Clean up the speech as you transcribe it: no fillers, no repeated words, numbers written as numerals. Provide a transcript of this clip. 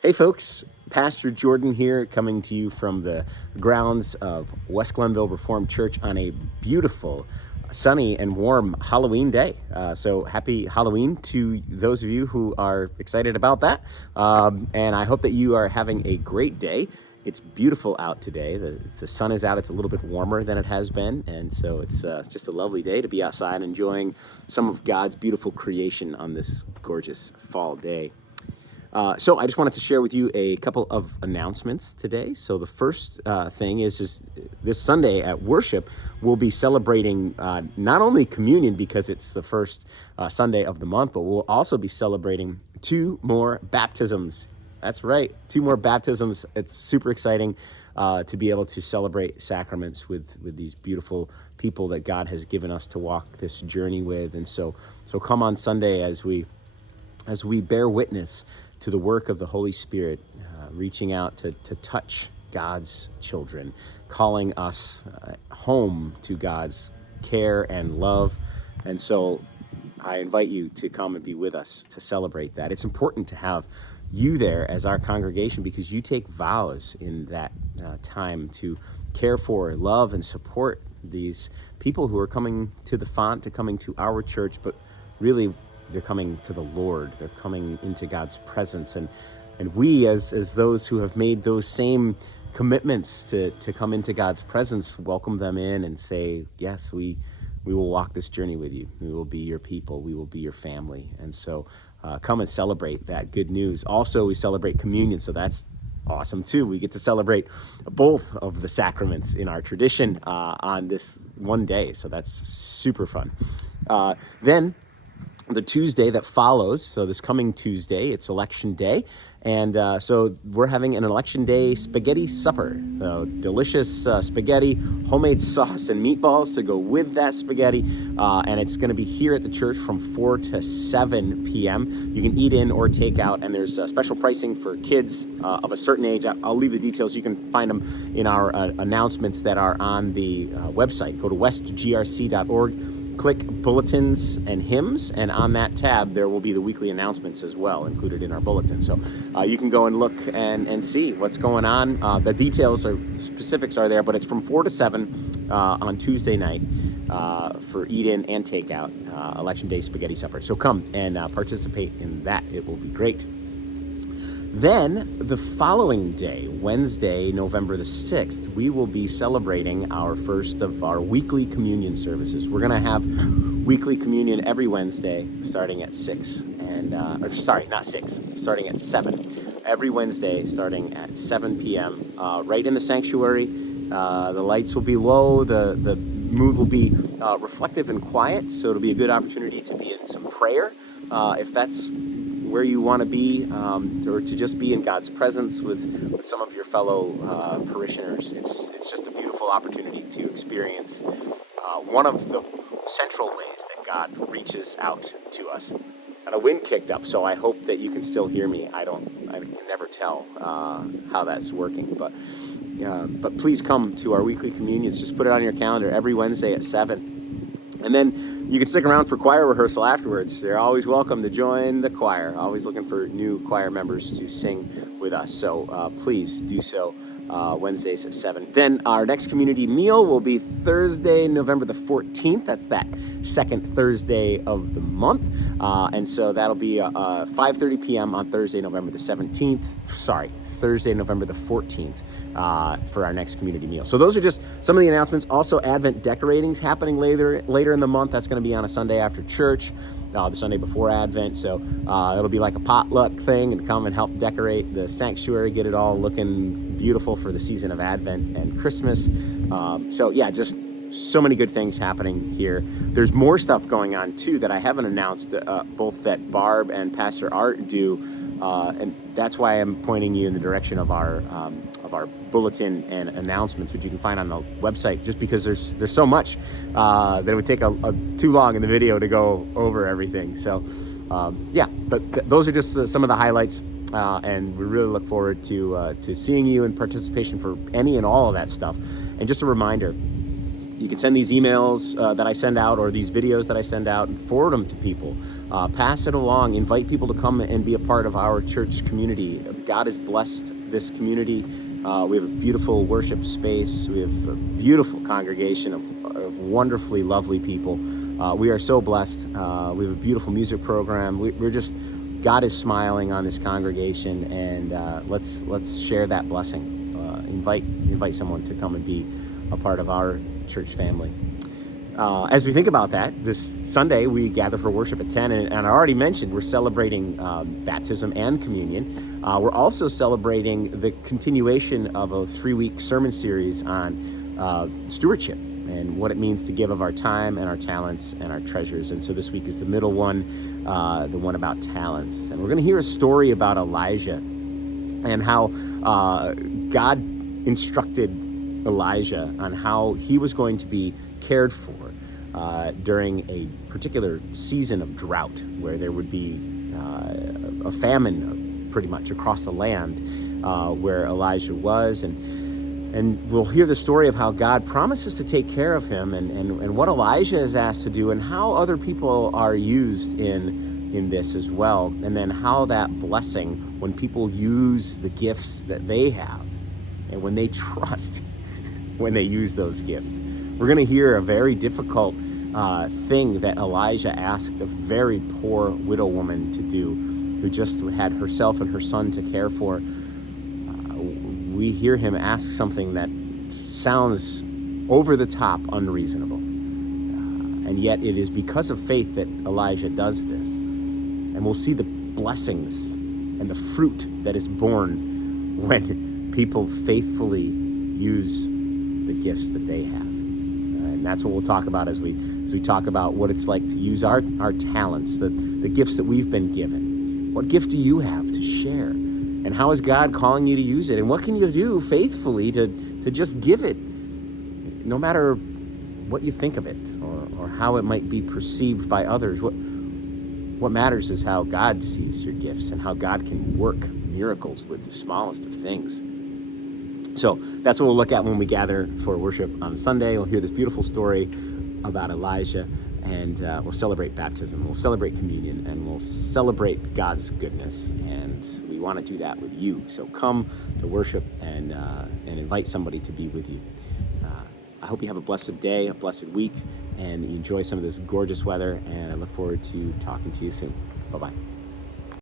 Hey folks, Pastor Jordan here, coming to you from the grounds of West Glenville Reformed Church on a beautiful, sunny and warm Halloween day. So happy Halloween to those of you who are excited about that. And I hope that you are having a great day. It's beautiful out today. The sun is out. It's a little bit warmer than it has been. And so it's just a lovely day to be outside enjoying some of God's beautiful creation on this gorgeous fall day. So I just wanted to share with you a couple of announcements today. So the first thing is this Sunday at worship, we'll be celebrating not only communion because it's the first Sunday of the month, but we'll also be celebrating 2 more baptisms. That's right, 2 more baptisms. It's super exciting to be able to celebrate sacraments with these beautiful people that God has given us to walk this journey with. And so come on Sunday as we bear witness to the work of the Holy Spirit, reaching out to touch God's children, calling us home to God's care and love. And so I invite you to come and be with us to celebrate that. It's important to have you there as our congregation because you take vows in that time to care for, love, and support these people who are coming to the font, to coming to our church, but really they're coming to the Lord. They're coming into God's presence. And we, as those who have made those same commitments to come into God's presence, welcome them in and say, yes, we will walk this journey with you. We will be your people. We will be your family. And so come and celebrate that good news. Also, we celebrate communion, so that's awesome too. We get to celebrate both of the sacraments in our tradition on this one day. So that's super fun. Then the Tuesday that follows, so this coming Tuesday, it's election day. And so we're having an election day spaghetti supper. Delicious spaghetti, homemade sauce and meatballs to go with that spaghetti. And it's going to be here at the church from 4 to 7 p.m. You can eat in or take out, and there's special pricing for kids of a certain age. I'll leave the details. You can find them in our announcements that are on the website. Go to westgrc.org. Click Bulletins and Hymns, and on that tab there will be the weekly announcements as well included in our bulletin. So you can go and look and see what's going on. The specifics are there, but it's from 4 to 7 on Tuesday night for eat-in and take-out Election Day Spaghetti Supper. So come and participate in that. It will be great. Then the following day, Wednesday, November the 6th, we will be celebrating our first of our weekly communion services. We're going to have weekly communion every Wednesday starting at 6. Starting at 7. Every Wednesday starting at 7 p.m. Right in the sanctuary. The lights will be low. The mood will be reflective and quiet, so it'll be a good opportunity to be in some prayer. If that's where you want to be, or to just be in God's presence with some of your fellow parishioners. It's just a beautiful opportunity to experience one of the central ways that God reaches out to us. And a wind kicked up, so I hope that you can still hear me. I can never tell how that's working, but please come to our weekly communions. Just put it on your calendar every Wednesday at 7. And then you can stick around for choir rehearsal afterwards. You're always welcome to join the choir. Always looking for new choir members to sing with us. So please do so Wednesdays at 7. Then our next community meal will be Thursday, November the 14th. That's that second Thursday of the month. And so that'll be 5:30 p.m. on Thursday, November the 17th. Thursday, November the 14th for our next community meal. So those are just some of the announcements. Also, Advent decorating's happening later in the month. That's going to be on a Sunday after church, the Sunday before Advent. So it'll be like a potluck thing, and come and help decorate the sanctuary, get it all looking beautiful for the season of Advent and Christmas. Just so many good things happening here. There's more stuff going on too that I haven't announced, both that Barb and Pastor Art do, and that's why I'm pointing you in the direction of our bulletin and announcements, which you can find on the website, just because there's so much that it would take too long in the video to go over everything. So those are just some of the highlights, and we really look forward to seeing you in participation for any and all of that stuff. And just a reminder, You can send these emails that I send out, or these videos that I send out, and forward them to people. Pass it along. Invite people to come and be a part of our church community. God has blessed this community. We have a beautiful worship space. We have a beautiful congregation of wonderfully lovely people. We are so blessed. We have a beautiful music program. We're just, God is smiling on this congregation, and let's share that blessing. Invite someone to come and be a part of our church family. As we think about that, this Sunday we gather for worship at 10, and I already mentioned we're celebrating baptism and communion. We're also celebrating the continuation of a 3-week sermon series on stewardship and what it means to give of our time and our talents and our treasures. And so this week is the middle one, the one about talents. And we're going to hear a story about Elijah and how God instructed Elijah on how he was going to be cared for during a particular season of drought, where there would be a famine pretty much across the land where Elijah was. And we'll hear the story of how God promises to take care of him, and what Elijah is asked to do, and how other people are used in this as well. And then how that blessing, when people use the gifts that they have, and when they trust when they use those gifts. We're going to hear a very difficult thing that Elijah asked a very poor widow woman to do, who just had herself and her son to care for. We hear him ask something that sounds over the top unreasonable. And yet it is because of faith that Elijah does this. And we'll see the blessings and the fruit that is born when people faithfully use the gifts that they have. And that's what we'll talk about as we talk about what it's like to use our talents, the gifts that we've been given. What gift do you have to share? And how is God calling you to use it? And what can you do faithfully to just give it, no matter what you think of it or how it might be perceived by others? What matters is how God sees your gifts and how God can work miracles with the smallest of things. So that's what we'll look at when we gather for worship on Sunday. We'll hear this beautiful story about Elijah, and we'll celebrate baptism, we'll celebrate communion, and we'll celebrate God's goodness. And we want to do that with you. So come to worship and invite somebody to be with you. I hope you have a blessed day, a blessed week, and you enjoy some of this gorgeous weather. And I look forward to talking to you soon. Bye-bye.